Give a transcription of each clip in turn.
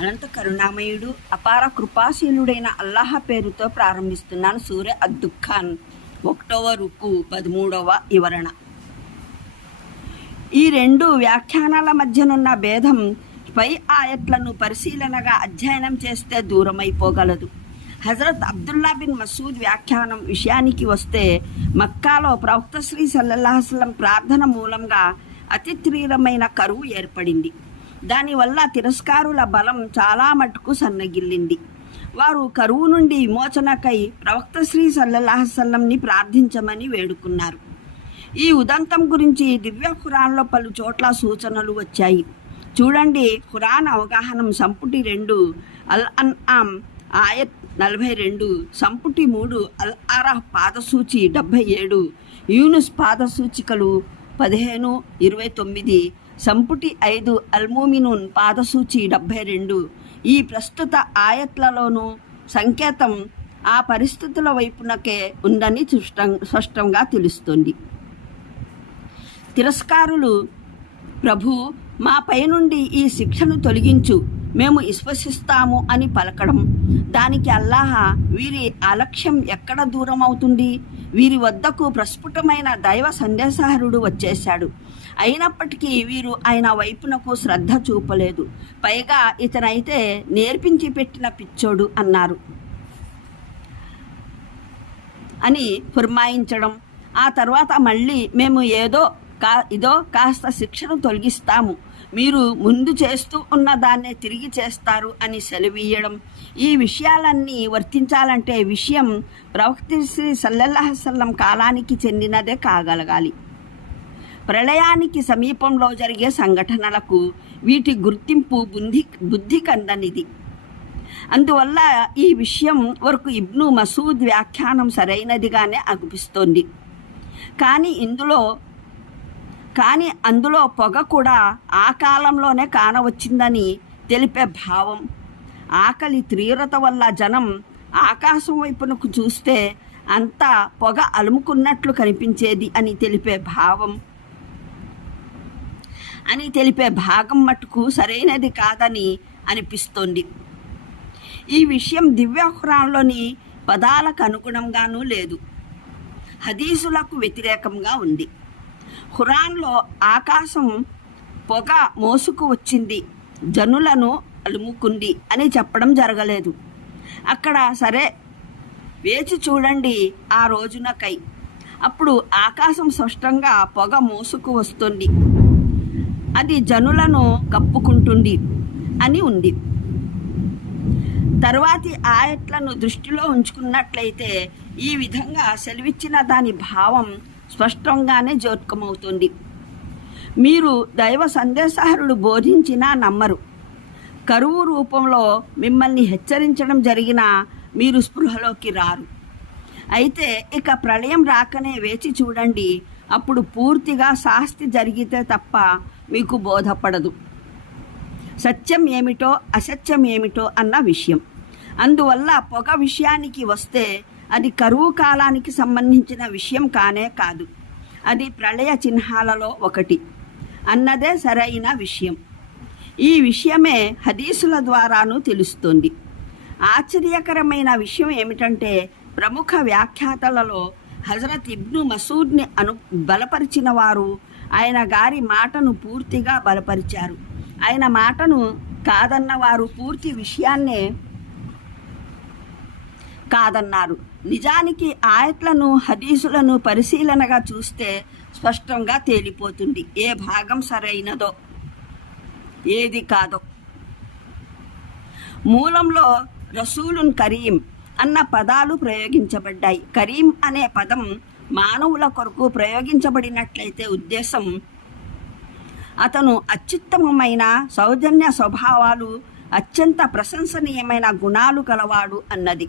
అనంత కరుణామయుడు అపార కృపాశీలుడైన అల్లాహ పేరుతో ప్రారంభిస్తున్నాను సూర్య అద్దుఖాన్ ఒకటవ రుకు పదమూడవ వివరణ. ఈ రెండు వ్యాఖ్యానాల మధ్యనున్న భేదం పై ఆయట్లను పరిశీలనగా అధ్యయనం చేస్తే దూరమైపోగలదు. హజరత్ అబ్దుల్లా బిన్ మసూద్ వ్యాఖ్యానం విషయానికి వస్తే మక్కాలో ప్రవక్త శ్రీ సల్లల్లాహస్లం ప్రార్థన మూలంగా అతి తీవ్రమైన కరువు ఏర్పడింది. దానివల్ల తిరస్కారుల బలం చాలా మటుకు సన్నగిల్లింది. వారు కరువు నుండి విమోచనకై ప్రవక్త శ్రీ సల్లల్లాహసల్లంని ప్రార్థించమని వేడుకున్నారు. ఈ ఉదంతం గురించి దివ్య ఖురాన్లో పలు చోట్ల సూచనలు వచ్చాయి. చూడండి ఖురాన్ అవగాహనం సంపుటి రెండు అల్ అన్ ఆమ్ ఆయత్ నలభై రెండు సంపుటి మూడు అల్ ఆరాహ్ పాదసూచి డెబ్భై ఏడు యూనుస్ పాదసూచికలు పదిహేను ఇరవై తొమ్మిది సంపుటి ఐదు అల్మోమినూన్ పాదసూచి డెబ్భై రెండు. ఈ ప్రస్తుత ఆయత్లలోనూ సంకేతం ఆ పరిస్థితుల వైపునకే ఉందని స్పష్టం స్పష్టంగా తెలుస్తుంది. తిరస్కారులు ప్రభు మా పై నుండి ఈ శిక్షను తొలగించు. మేము విశ్వసిస్తాము అని పలకడం. దానికి అల్లాహ వీరి అలక్ష్యం ఎక్కడ దూరం అవుతుంది వీరి వద్దకు ప్రస్ఫుటమైన దైవ సందేశహరుడు వచ్చేశాడు. అయినప్పటికీ వీరు ఆయన వైపునకు శ్రద్ధ చూపలేదు. పైగా ఇతనైతే నేర్పించి పెట్టిన పిచ్చోడు అన్నారు. అని ఫుర్మాయించడం. ఆ తర్వాత మళ్ళీ మేము ఏదో కా ఇదో కాస్త శిక్షను తొలగిస్తాము. మీరు ముందు చేస్తూ ఉన్న దాన్నే తిరిగి చేస్తారు అని సెలవీయడం ఈ విషయాలన్నీ వర్తించాలంటే విషయం ప్రవక్త శ్రీ సల్లల్లాహసల్లం కాలానికి చెందినదే కాగలగాలి. ప్రళయానికి సమీపంలో జరిగే సంఘటనలకు వీటి గుర్తింపు బుద్ధి బుద్ధి కందనిది. అందువల్ల ఈ విషయం వరకు ఇబ్ను మసూద్ వ్యాఖ్యానం సరైనదిగానే అనిపిస్తోంది కానీ ఇందులో కానీ అందులో పొగ కూడా ఆ కాలంలోనే కానవచ్చిందని తెలిపే భావం. ఆకలి తీవ్రత వల్ల జనం ఆకాశం వైపునకు చూస్తే అంతా పొగ అలుముకున్నట్లు కనిపించేది అని తెలిపే భావం. అని తెలిపే భాగం మటుకు సరైనది కాదని అనిపిస్తోంది. ఈ విషయం దివ్యాహురాల్లోని పదాలకు అనుగుణంగానూ లేదు. హదీసులకు వ్యతిరేకంగా ఉంది. ఖురాన్లో ఆకాశం పొగ మోసుకు వచ్చింది. జనులను అలుముకుంది అని చెప్పడం జరగలేదు. అక్కడ సరే వేచి చూడండి ఆ రోజునకై. అప్పుడు ఆకాశం స్పష్టంగా పొగ మోసుకు వస్తుంది. అది జనులను కప్పుకుంటుంది అని ఉంది. తర్వాతి ఆయట్లను దృష్టిలో ఉంచుకున్నట్లయితే ఈ విధంగా సెలవిచ్చిన దాని భావం స్పష్టంగానే జోత్కమవుతుంది. మీరు దైవ సందేశహరుడు బోధించినా నమ్మరు. కరువు రూపంలో మిమ్మల్ని హెచ్చరించడం జరిగినా మీరు స్పృహలోకి రారు. అయితే ఇక ప్రళయం రాకనే వేచి చూడండి. అప్పుడు పూర్తిగా శాస్తి జరిగితే తప్ప మీకు బోధపడదు. సత్యం ఏమిటో అసత్యం ఏమిటో అన్న విషయం. అందువల్ల పొగ విషయానికి వస్తే అది కరువు కాలానికి సంబంధించిన విషయం కానే కాదు. అది ప్రళయ చిహ్నాలలో ఒకటి. అన్నదే సరైన విషయం. ఈ విషయమే హదీసుల ద్వారాను తెలుస్తుంది. ఆశ్చర్యకరమైన విషయం ఏమిటంటే ప్రముఖ వ్యాఖ్యాతలలో హజరత్ ఇబ్ను మసూద్ని అను బలపరిచిన వారు ఆయన గారి మాటను పూర్తిగా బలపరిచారు. ఆయన మాటను కాదన్న వారు పూర్తి విషయాన్నే కాదన్నారు. నిజానికి ఆయత్లను హదీసులను పరిశీలనగా చూస్తే స్పష్టంగా తేలిపోతుంది. ఏ భాగం సరైనదో? ఏది కాదో? మూలంలో రసూలున్ కరీం అన్న పదాలు ప్రయోగించబడ్డాయి. కరీం అనే పదం మానవుల కొరకు ప్రయోగించబడినట్లయితే ఉద్దేశం అతను అత్యుత్తమమైన సౌజన్య స్వభావాలు అత్యంత ప్రశంసనీయమైన గుణాలు కలవాడు అన్నది.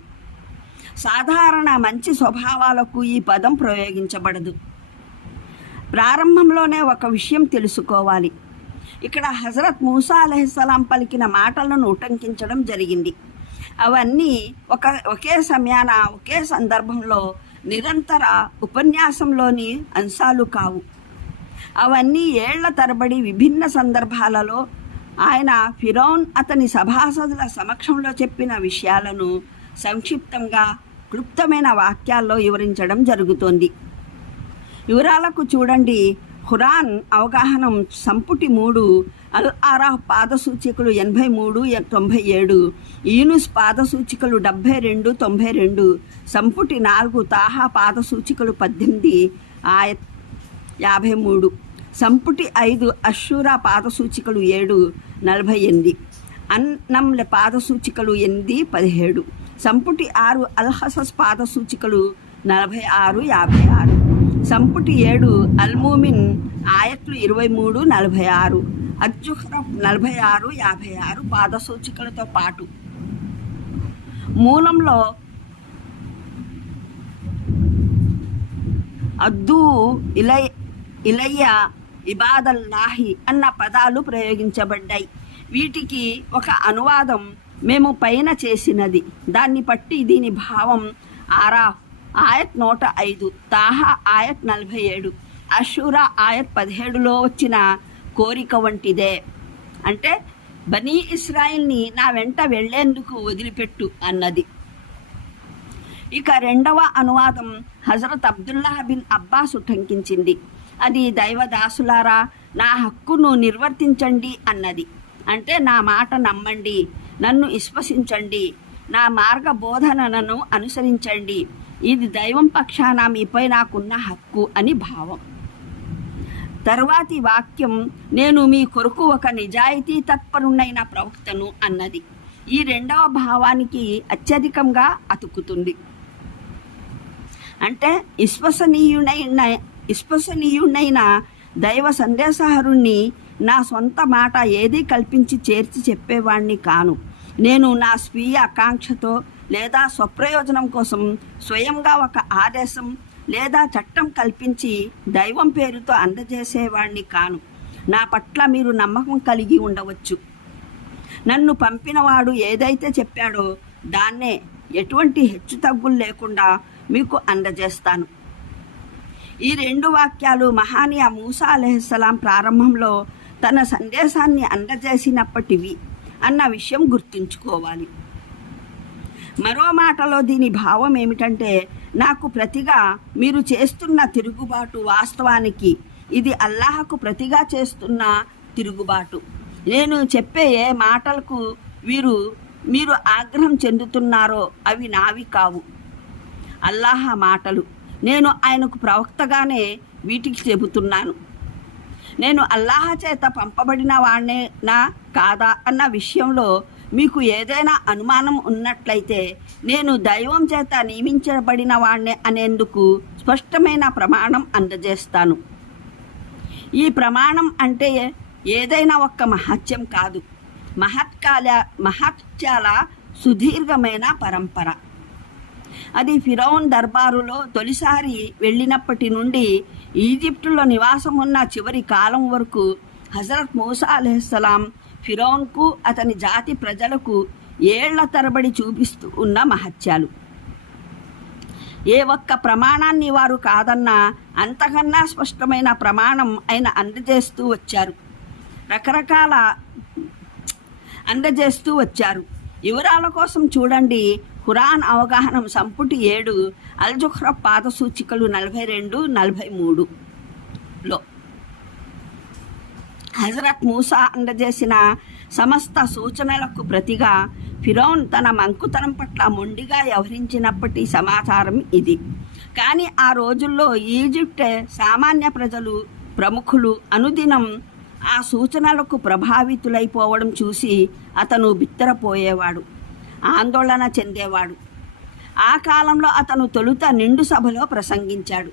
సాధారణ మంచి స్వభావాలకు ఈ పదం ప్రయోగించబడదు. ప్రారంభంలోనే ఒక విషయం తెలుసుకోవాలి. ఇక్కడ హజరత్ మూసా అలహిస్సలాం పలికిన మాటలను ఉటంకించడం జరిగింది. అవన్నీ ఒక ఒకే సమయాన ఒకే సందర్భంలో నిరంతర ఉపన్యాసంలోని అంశాలు కావు. అవన్నీ ఏళ్ళ తరబడి విభిన్న సందర్భాలలో ఆయన ఫిరౌన్ అతని సభాసదుల సమక్షంలో చెప్పిన విషయాలను సంక్షిప్తంగా క్లుప్తమైన వాక్యాల్లో వివరించడం జరుగుతోంది. వివరాలకు చూడండి. ఖురాన్ అవగాహనం సంపుటి మూడు అల్ ఆరాఫ్ పాదసూచికలు ఎనభై మూడు తొంభై ఏడు ఈనుస్ పాదసూచికలు డెబ్భై రెండు తొంభై రెండు సంపుటి నాలుగు తాహా పాదసూచికలు పద్దెనిమిది ఆయ యాభై మూడు సంపుటి ఐదు అశ్షూరా పాదసూచికలు ఏడు నలభై ఎనిమిది అన్నంల పాదసూచికలు ఎనిమిది పదిహేడు. సంపుటి ఆరు అల్హసస్ పాద సూచికలు నలభై ఆరు యాభై ఆరు. సంపుటి ఏడు అల్మూమిన్ ఆయట్లు ఇరవై మూడు నలభై ఆరు. అజ్జుహ్రఫ్ నలభై ఆరు యాభై ఆరు పాద సూచికలతో పాటు. మూలంలో అద్దు ఇలై ఇలయ్య ఇబాదల్లాహి అన్న పదాలు ప్రయోగించబడ్డాయి. వీటికి ఒక అనువాదం మేము పైన చేసినది. దాన్ని బట్టి దీని భావం ఆరా ఆయత్ నూట ఐదు తాహా ఆయత్ నలభై ఏడు అషూరా ఆయత్ పదిహేడులో వచ్చిన కోరిక వంటిదే. అంటే బనీ ఇస్రాయిల్ని నా వెంట వెళ్ళేందుకు వదిలిపెట్టు అన్నది. ఇక రెండవ అనువాదం హజరత్ అబ్దుల్లా బిన్ అబ్బాస్ ఉటంకించింది. అది దైవదాసులారా నా హక్కును నిర్వర్తించండి అన్నది. అంటే నా మాట నమ్మండి నన్ను విశ్వసించండి నా మార్గ బోధనను అనుసరించండి. ఇది దైవం పక్షాన మీపై నాకున్న హక్కు అని భావం. తరువాతి వాక్యం నేను మీ కొరకు ఒక నిజాయితీ తత్పరునైన ప్రవక్తను అన్నది. ఈ రెండవ భావానికి అత్యధికంగా అతుకుతుంది. అంటే విశ్వసనీయుడైన విశ్వసనీయుడైన దైవ సందేశహరుణ్ణి నా సొంత మాట ఏది కల్పించి చేర్చి చెప్పేవాణ్ణి కాను. నేను నా స్వీయ ఆకాంక్షతో లేదా స్వప్రయోజనం కోసం స్వయంగా ఒక ఆదేశం లేదా చట్టం కల్పించి దైవం పేరుతో అందజేసేవాణ్ణి కాను. నా పట్ల మీరు నమ్మకం కలిగి ఉండవచ్చు. నన్ను పంపినవాడు ఏదైతే చెప్పాడో దాన్నే ఎటువంటి హెచ్చుతగ్గులు లేకుండా మీకు అందజేస్తాను. ఈ రెండు వాక్యాలు మహానీయ మూసా అలెహస్సలాం ప్రారంభంలో తన సందేశాన్ని అందజేసినప్పటివి అన్న విషయం గుర్తుంచుకోవాలి. మరో మాటలో దీని భావం ఏమిటంటే నాకు ప్రతిగా మీరు చేస్తున్న తిరుగుబాటు వాస్తవానికి ఇది అల్లాహకు ప్రతిగా చేస్తున్న తిరుగుబాటు. నేను చెప్పే ఏ మాటలకు వీరు మీరు ఆగ్రహం చెందుతున్నారో అవి నావి కావు. అల్లాహ మాటలు. నేను ఆయనకు ప్రవక్తగానే వీటికి చెబుతున్నాను. నేను అల్లాహ చేత పంపబడిన వాడినేనా కాదా అన్న విషయంలో మీకు ఏదైనా అనుమానం ఉన్నట్లయితే నేను దైవం చేత నియమించబడిన వాడినే అనేందుకు స్పష్టమైన ప్రమాణం అందజేస్తాను. ఈ ప్రమాణం అంటే ఏదైనా ఒక్క మహత్యం కాదు. మహత్కాల మహత్యాల సుదీర్ఘమైన పరంపర. అది ఫిరౌన్ దర్బారులో తొలిసారి వెళ్ళినప్పటి నుండి ఈజిప్టులో నివాసం ఉన్న చివరి కాలం వరకు హజరత్ మూసా అలెహస్సలాం ఫిరోన్కు అతని జాతి ప్రజలకు ఏళ్ళ తరబడి చూపిస్తూ ఉన్న మహత్యాలు. ఏ ఒక్క ప్రమాణాన్ని వారు కాదన్నా అంతకన్నా స్పష్టమైన ప్రమాణం ఆయన అందజేస్తూ వచ్చారు. రకరకాల అందజేస్తూ వచ్చారు. వివరాల కోసం చూడండి. ఖురాన్ అవగాహన సంపుటి ఏడు అల్జుహ్ర పాద సూచికలు నలభై రెండు నలభై మూడులో హజరత్ మూసా అందజేసిన సమస్త సూచనలకు ప్రతిగా ఫిరౌన్ తన మంకుతనం పట్ల మొండిగా వ్యవహరించినప్పటి సమాచారం ఇది. కానీ ఆ రోజుల్లో ఈజిప్ట్ సామాన్య ప్రజలు ప్రముఖులు అనుదినం ఆ సూచనలకు ప్రభావితులైపోవడం చూసి అతను బిత్తరపోయేవాడు ఆందోళన చెందేవాడు. ఆ కాలంలో అతను తొలుత నిండు సభలో ప్రసంగించాడు.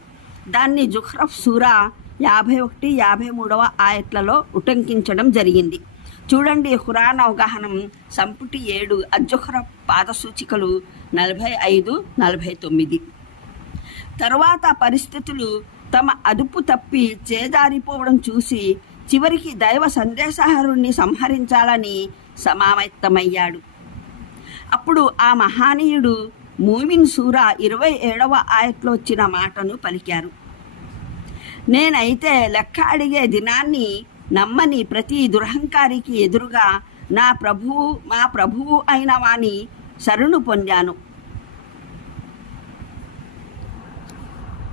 దాన్ని జుహ్రఫ్ సూరా యాభై ఒకటి యాభై మూడవ ఆయట్లలో ఉటంకించడం జరిగింది. చూడండి హురాన్ అవగాహనం సంపుటి ఏడు అజుహ్ర పాదసూచికలు నలభై ఐదు నలభై తొమ్మిది. తరువాత పరిస్థితులు తమ అదుపు తప్పి చేదారిపోవడం చూసి చివరికి దైవ సందేశహరుణ్ణి సంహరించాలని సమావేత్తమయ్యాడు అప్పుడు ఆ మహానీయుడు మూమిన్ సూరా ఇరవై ఏడవ ఆయట్లో వచ్చిన మాటను పలికారు. నేనైతే లెక్క అడిగే దినాన్ని నమ్మని ప్రతి దురహంకారికి ఎదురుగా నా ప్రభువు మా ప్రభువు అయిన వాని శరణు పొందాను.